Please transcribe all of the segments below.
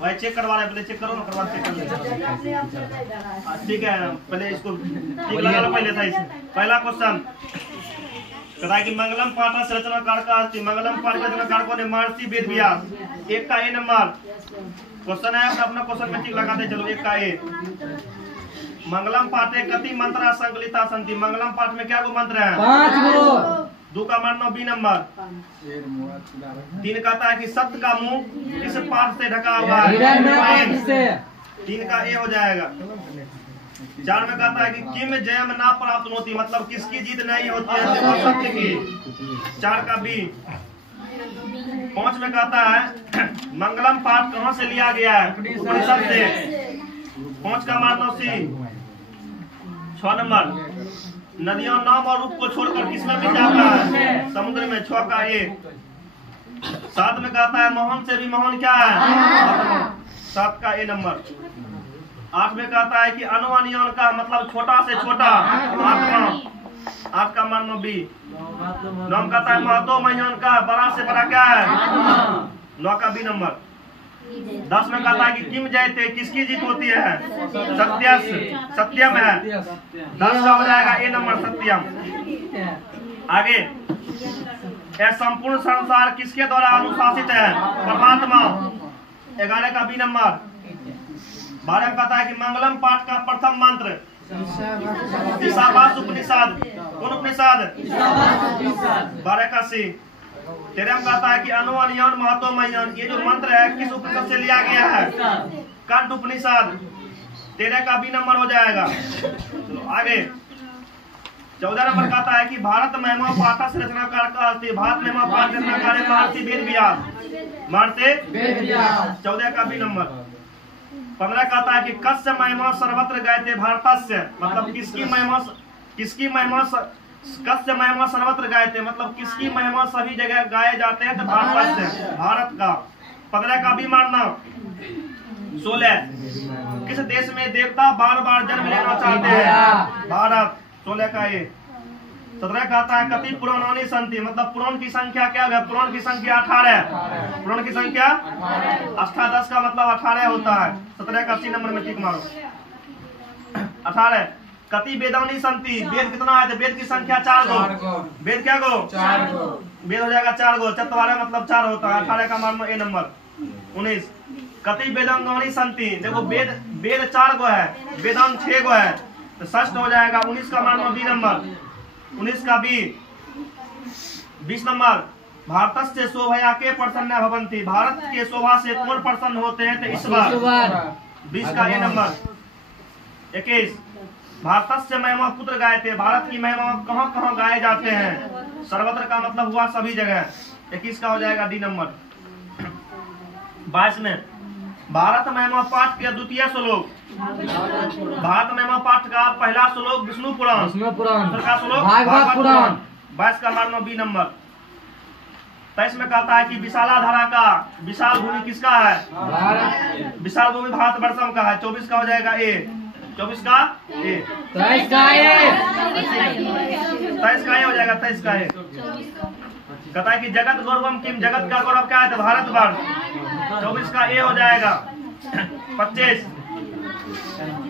भाई चेक करवा रहे, पहले चेक करो ना, करवा चेक कर ले। ठीक है, पहले इसको ठीक लगा लो। पहले था इसे पहला क्वेश्चन कहा कि मंगलम पाठ से रचनाकार का अस्ति, मंगलम पाठ के रचनाकार ने महर्षि वेद व्यास। एक का ए नंबर क्वेश्चन है, अपना क्वेश्चन में ठीक लगाते चलो। एक का ए, मंगलम पाठे कति मंत्रा संकलिता संति, मंगलम पाठ में क्या गो मंत्र है? 5 गो। 2 का मानना बी नंबर। 3 कहता है कि सत्य का मुंह किस पाठ से ढका हुआ है? 3 का ए हो जाएगा। 4 में कहता है कि किम जयम ना प्राप्त होती, मतलब किसकी जीत नहीं होती है? सत्य की। 4 का बी। 5 में कहता है मंगलम पाठ कहाँ से लिया गया है? उपनिषद से। 5 का मानना सी। 6 नंबर नदियों नाम और रूप को छोड़कर किसमें मिल जाता है? समुद्र में। 6 का ए। 7 में कहता है मोहन से भी मोहन क्या है? 7 का ए नंबर। 8 में कहता है कि अनुमानियन का मतलब छोटा से छोटा आत्मा। 8 का मानना बी। 9 कहता है महतो महियन का बड़ा से बड़ा क्या है? 9 का बी नंबर। 10 में कहता है कि किम जयते किसकी जीत होती है? सत्यम है। 10 का हो जाएगा ए नंबर सत्यम। आगे यह संपूर्ण संसार किसके द्वारा अनुशासित है? परमात्मा। 11 का बी नंबर। 12 में कहता है कि मंगलम पाठ का प्रथम मंत्र ईशावास उपनिषद। कौन उपनिषद? 12 का सी। 13 में कहता है कि अनुअनियन महतो महियन, ये जो मंत्र है किस उपनिषद से लिया गया है? कंठ उपनिषद। 13 का बी नंबर हो जाएगा। चलो आगे 14 नंबर कहता है कि भारत महिमा पाठ से रचनाकार का अस्ति, भारत महिमा पाठ रचनाकार महर्षि वेद व्यास। महर्षि 14 का बी नंबर। 15 कहता है कि कस्य महिमा सर्वत्र गायते भारतस्य, मतलब किसकी महिमा कस्य महिमा सर्वत्र गायते, मतलब किसकी महिमा सभी जगह गाए जाते हैं? तो भारत का। 15 का भी मानना। 16 किस देश में देवता बार बार जन्म लेना चाहते हैं? भारत। 16 का ये। 17 कहता है कति पुराणानी संति, मतलब पुराण की संख्या क्या है? पुराण की संख्या 18। पुराण की संख्या 18। 10 का मतलब 18 होता है। 17 का 80 नंबर में टिक मारो। 18 कति वेदानी संति, वेद कितना है? तो वेद की संख्या 4 गो। वेद क्या गो? 4 गो। वेद हो जाएगा 4 गो। 4 मतलब 4 होता है। 18 का मानो ए नंबर। 19 कति वेदांगानी संति, देखो वेद 4 गो है, वेदांग 6 गो है, तो षष्ठ हो जाएगा। 19 का मानो बी नंबर। 19 का बी। 20 नंबर भारत से शोभया के प्रसन्न भवंती, भारत के शोभा से कौन प्रसन्न होते हैं? तो ईश्वर। 20 का ए नंबर। 21 भारत से महिमा पुत्र गाए थे, भारत की महिमा कहाँ कहाँ गाए जाते हैं? सर्वत्र का मतलब हुआ सभी जगह। 21 का हो जाएगा डी नंबर। 22 में भारत महिमा पाठ के द्वितीय श्लोक, भारत महिमा पाठ का पहला श्लोक विष्णु पुराण, दूसरा श्लोक भागवत पुराण। 22 का मानना बी नंबर। 23 में कहता है कि विशाला धारा का विशाल भूमि किसका है? विशाल भूमि भारत वर्षम का है। 24 का हो जाएगा ए। 24 का ए। 23 का ए। 23 का ए हो जाएगा। 23 का ए। कहता है कि जगत गौरवम किम, जगत का गौरव क्या है? तो भारतवर्ष। 24 का ए हो जाएगा। 25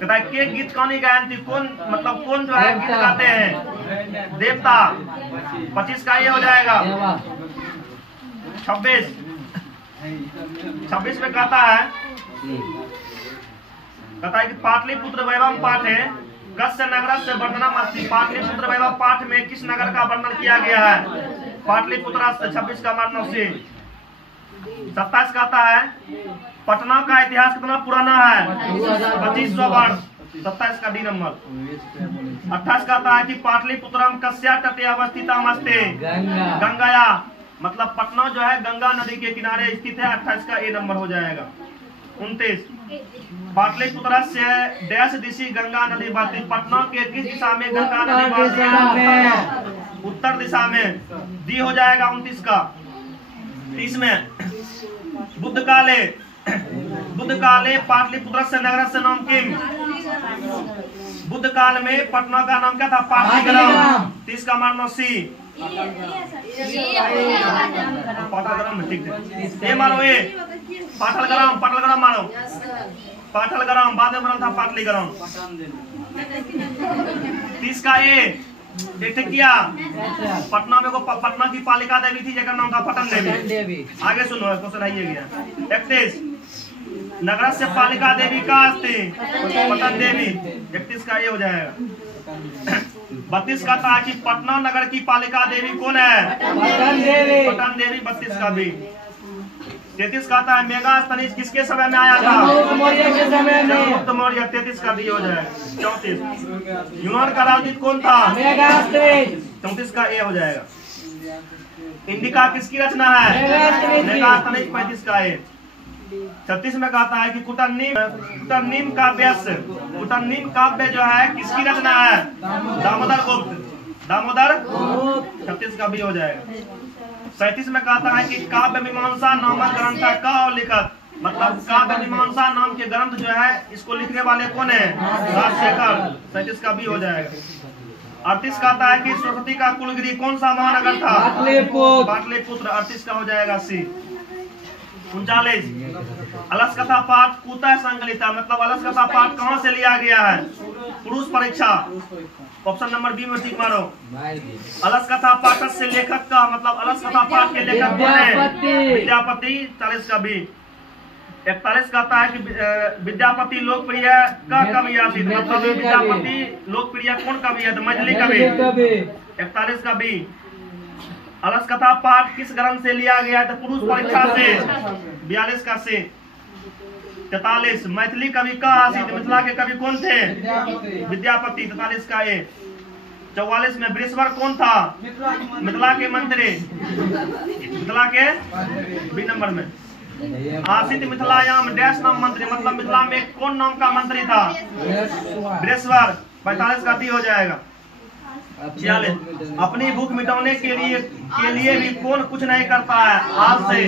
कहता है के गीत कौन गायन, कौन मतलब कौन जो है गीत गाते हैं? देवता। 25 का ये हो जाएगा। 26 में कहता है कि पाटलिपुत्र वैभव पाठ है कस्य नगर से वर्णनम अस्ति, पाटलिपुत्र वैभव पाठ में किस नगर का वर्णन किया गया है? पाटलिपुत्र। 26 का मानना से। 27 कहता है पटना का इतिहास कितना पुराना है? 2500 वर्ष। 27 का डी नंबर। 28 कहता है कि पाटलिपुत्रम कस्या तटे अवस्थितम अस्ति, गंगाया, मतलब पटना जो है गंगा नदी के किनारे स्थित है। 28 का ए नंबर हो जाएगा। 29 पाटलिपुत्र से डैश दिशी गंगा नदी बहती, पटना के किस दिशा में गंगा नदी बहती है? उत्तर दिशा में। डी हो जाएगा 29 का। 30 में बुद्ध काले पाटलिपुत्र से नगर से नाम किम, बुद्ध काल में पटना का नाम क्या था? पाटलिग्राम। 30 का मानना सी। पाटलिग्राम में ठीक है। ए मानो ए। पाटलग्राम मानो, पाटलग्राम बाद में बना था पाटलीग्राम। 30 का ए टेकिया, पटना में को पटना की पालिका देवी थी जगह नाम था पटन देवी। आगे सुनो क्वेश्चन आइए गया। 31 नगर से पालिका देवी का अस्ति पटन देवी। 31 का ये हो जाएगा। 32 का था कि पटना नगर की पालिका देवी कौन है? पटन देवी। 32 का भी। 33 का था मेगास्थनीज किसके समय में आया था? चंद्रगुप्त मौर्य। 33 का भी हो जाएगा। 34 यूनान का राजदूत कौन था? 34 का ए हो जाएगा। इंडिका किसकी रचना है? मेगास्थनीज। 35 का ए। 36 में कहता है कि कुटरनीम काव्य जो है किसकी रचना है? दामोदर गुप्त। 36 का भी हो जाएगा। 37 में कहता है कि काव्य मीमांसा नामक ग्रंथ का लिखत, मतलब काव्य मीमांसा नाम के ग्रंथ जो है इसको लिखने वाले कौन है? राजशेखर। 37 का भी हो जाएगा। 38 कहता है कि सरस्वती का कुलगिरी कौन सा महानगर था? पाटलिपुत्र। 38 का हो जाएगा सी। 39 अलस कथा पाठ कुतः संकलित, मतलब अलस कथा पाठ कहाँ से लिया गया है? पुरुष परीक्षा। ऑप्शन नंबर बी में टिक मारो। अलस कथा पाठ से लेखक का, मतलब अलस कथा पाठ के लेखक कौन है? विद्यापति। 40 का बी। 41 कहता है कि विद्यापति लोकप्रिय का कवि आसित, मतलब विद्यापति लोकप्रिय कौन कवि है? तो मैथिली कवि। 41 का बी। अलस कथा पाठ किस ग्रंथ से लिया गया है? तो पुरुष परीक्षा से। 42 का से। 43 मैथिली कवि का आसित, मिथिला के कवि कौन थे? विद्यापति। 43 का ए। 44 में वृषवर कौन था? मिथिला के मंत्री। मिथिला के बी नंबर में। आसित मिथिलायाम डैश नाम मंत्री, मतलब मिथिला में कौन नाम का मंत्री था? वृषवर। 45 का दी हो जाएगा। 46 अपनी भूख मिटाने के लिए भी कौन कुछ नहीं करता है? आलसी।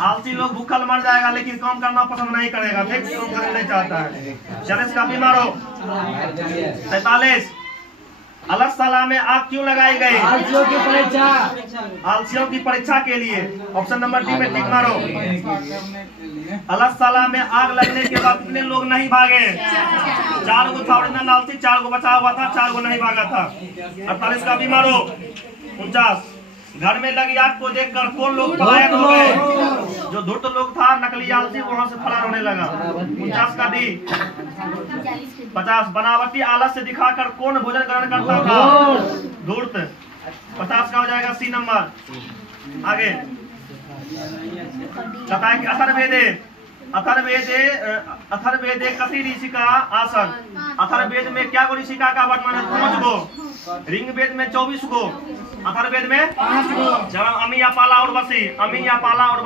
आलसी लोग भूखल मर जाएगा लेकिन काम करना पसंद नहीं करेगा, फिक्स काम करना नहीं चाहता है। 46 का भी मारो। 47 अलसतला में आग क्यों लगाई गई? आलसियों की परीक्षा के लिए। ऑप्शन नंबर डी में टिक मारो। अलसतला में आग लगने के बाद कितने लोग नहीं भागे? 4 गो था ओरिजिनल आलसी, 4 गो बचा हुआ था, 4 गो नहीं भागा था। 48 का भी मारो। 49 घर में लगी आग को देखकर कौन लोग पलायन हो गए? जो धूर्त लोग था नकली आलसी, वहां से फरार होने लगा। 49 का डी। 50 बनावटी आलस से दिखाकर कौन भोजन ग्रहण करता था? धूर्त। 50 का हो जाएगा सी नंबर। आगे कहता है कि अथर्ववेदे कति ऋषिका आसन। अथर्ववेद में क्या गो ऋषिका का वर्णन है? 5 गो। ऋग्वेद में 24 गो। अथर्ववेद में 5 गो। अमी या पाला और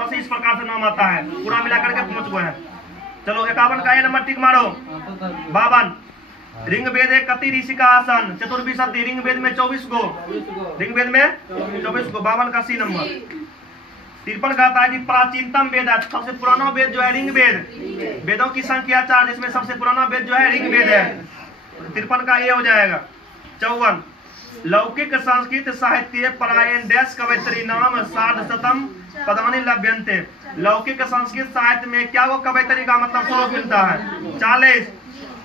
वसी इस प्रकार से नाम आता है। पूरा मिलाकर के 5 गो है। चलो 51 का ये नंबर टिक मारो। 52 ऋग्वेद कति ऋषिका आसन। चतुर्विंशति ऋग्वेद में 24 गो। ऋग्वेद में 24 गो। 52 का सी नंबर। 53 कहता है कि प्राचीनतम वेद है, सबसे पुराना वेद जो है ऋग्वेद। वेदों की संख्या 4 जिसमें सबसे पुराना वेद जो है ऋग्वेद है। 53 का ये हो जाएगा। 54 लौकिक संस्कृत साहित्य परायण डैश कवयित्री नाम सार्धशतम पदानि लभ्यन्ते। लौकिक संस्कृत साहित्य में क्या वो कवयित्री का मतलब श्लोक मिलता है? 40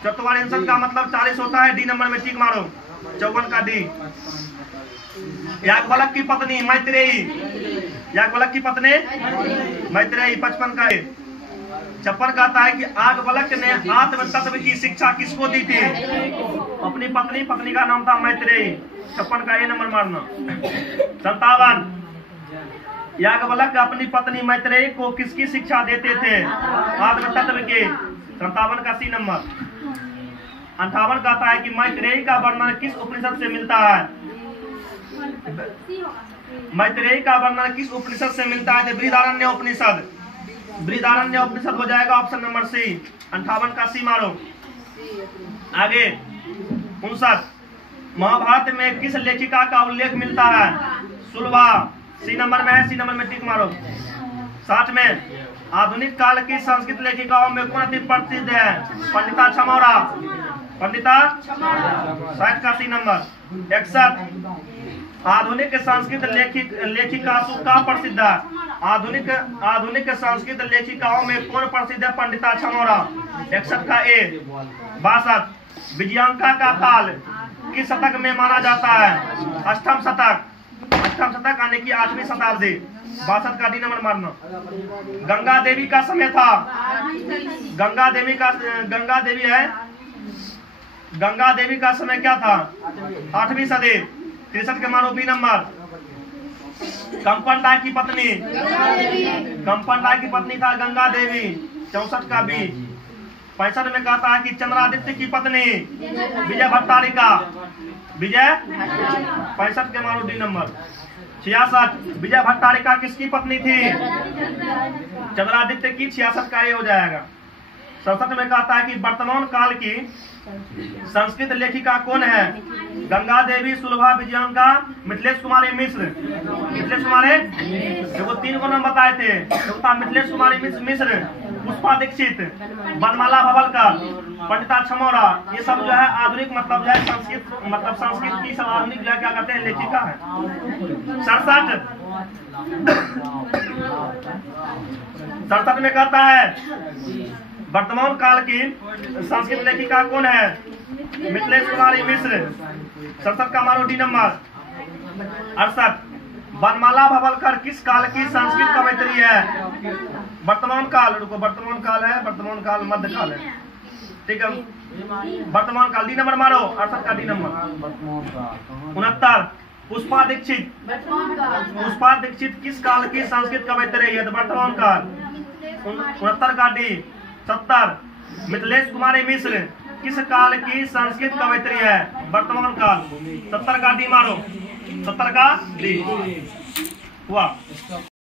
चतुर्विंशत का मतलब 40 होता है। डी नंबर में टिक मारो। 54 का डी। याज्ञवल्क्य की पत्नी मैत्रेयी। याज्ञवल्क्य की पत्नी मैत्रेयी। 55 का 56 कहता है कि याज्ञवल्क्य ने आत्म तत्व की शिक्षा किसको दी थी? अपनी पत्नी का नाम था मैत्रेयी। 56 का ए नंबर मारना। 57 याज्ञवल्क्य अपनी पत्नी मैत्रेयी को किसकी शिक्षा देते थे? आत्म तत्व के। 57 का सी नंबर। 58 कहता है कि मैत्रेयी का वर्णन किस उपनिषद से मिलता है? मैत्रेयी का वर्णन किस उपनिषद से मिलता है? बृहदारण्य उपनिषद। बृहदारण्य उपनिषद हो जाएगा ऑप्शन नंबर सी। 58 का सी मारो। आगे 59 महाभारत में किस लेखिका का उल्लेख मिलता है? सुलभा। सी नंबर में है। सी नंबर में टिक मारो। 60 में आधुनिक काल की संस्कृत लेखिकाओं में कौन अति प्रसिद्ध है? पंडिता छमौरा। पंडिता 60 का सी नंबर। 61 आधुनिक संस्कृत लेखिका का प्रसिद्ध है। आधुनिक संस्कृत लेखिकाओं में कौन प्रसिद्ध है? पंडिता छमौरा। 61 का ए। 62 विजयांका का काल किस शतक में माना जाता है? अष्टम शतक यानी कि 8वीं शताब्दी। 62 का डी नंबर मारना। गंगा देवी का समय था। गंगा देवी का समय क्या था? 8वीं सदी। 63 के मारो बी नंबर। कंपन राय की पत्नी था गंगा देवी। 64 का बी। 65 में कहता है कि चंद्रादित्य की पत्नी विजय भट्टारिका। 65 के मारो डी नंबर। 66 विजय भट्टारिका किसकी पत्नी थी? चंद्रादित्य की। 66 का ये हो जाएगा। 67 में कहता है कि वर्तमान काल की संस्कृत लेखिका कौन है? गंगा देवी, सुलभा, विजयांका, मिथिलेश कुमारी मिश्र। देखो 3 को नाम बताए थे, तो मिथिलेश कुमारी मिश्र, पुष्पा दीक्षित, बनमाला भवलकर, पंडिता छमौरा। ये सब जो है आधुनिक मतलब जो है संस्कृत की सब आधुनिक जो है क्या कहते हैं? लेखिका है। 67 में कहता है वर्तमान काल की संस्कृत लेखिका कौन है? मिथिलेश कुमारी मिश्र। 67 का मारो डी नंबर। 68 बनमाला भवलकर किस काल की संस्कृत कवयित्री है? वर्तमान काल। रुको, वर्तमान काल मध्यकाल है। ठीक है, वर्तमान काल डी नंबर मारो। 68 का डी नंबर। 69 पुष्पा दीक्षित किस काल की संस्कृत कवयित्री है? वर्तमान काल। 69 का डी। 70 मिथिलेश कुमारी मिश्र किस काल की संस्कृत कवयित्री है? वर्तमान काल। 70 का डी मारो। 70 का डी हुआ।